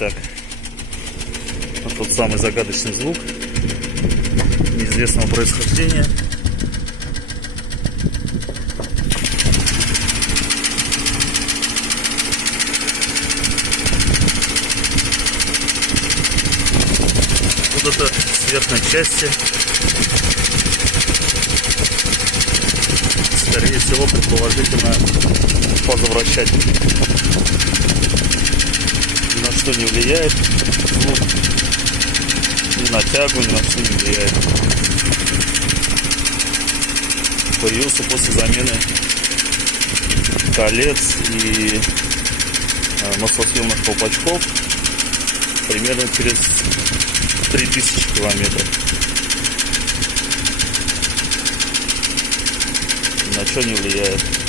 Итак, вот тот самый загадочный звук неизвестного происхождения. Вот это с верхней части. Скорее всего, предположительно, фазовращатель. Ни на что не влияет звук, ни на тягу, ни на что не влияет. Появился после замены колец и маслосъемных колпачков примерно через 3000 километров. Ни на что не влияет.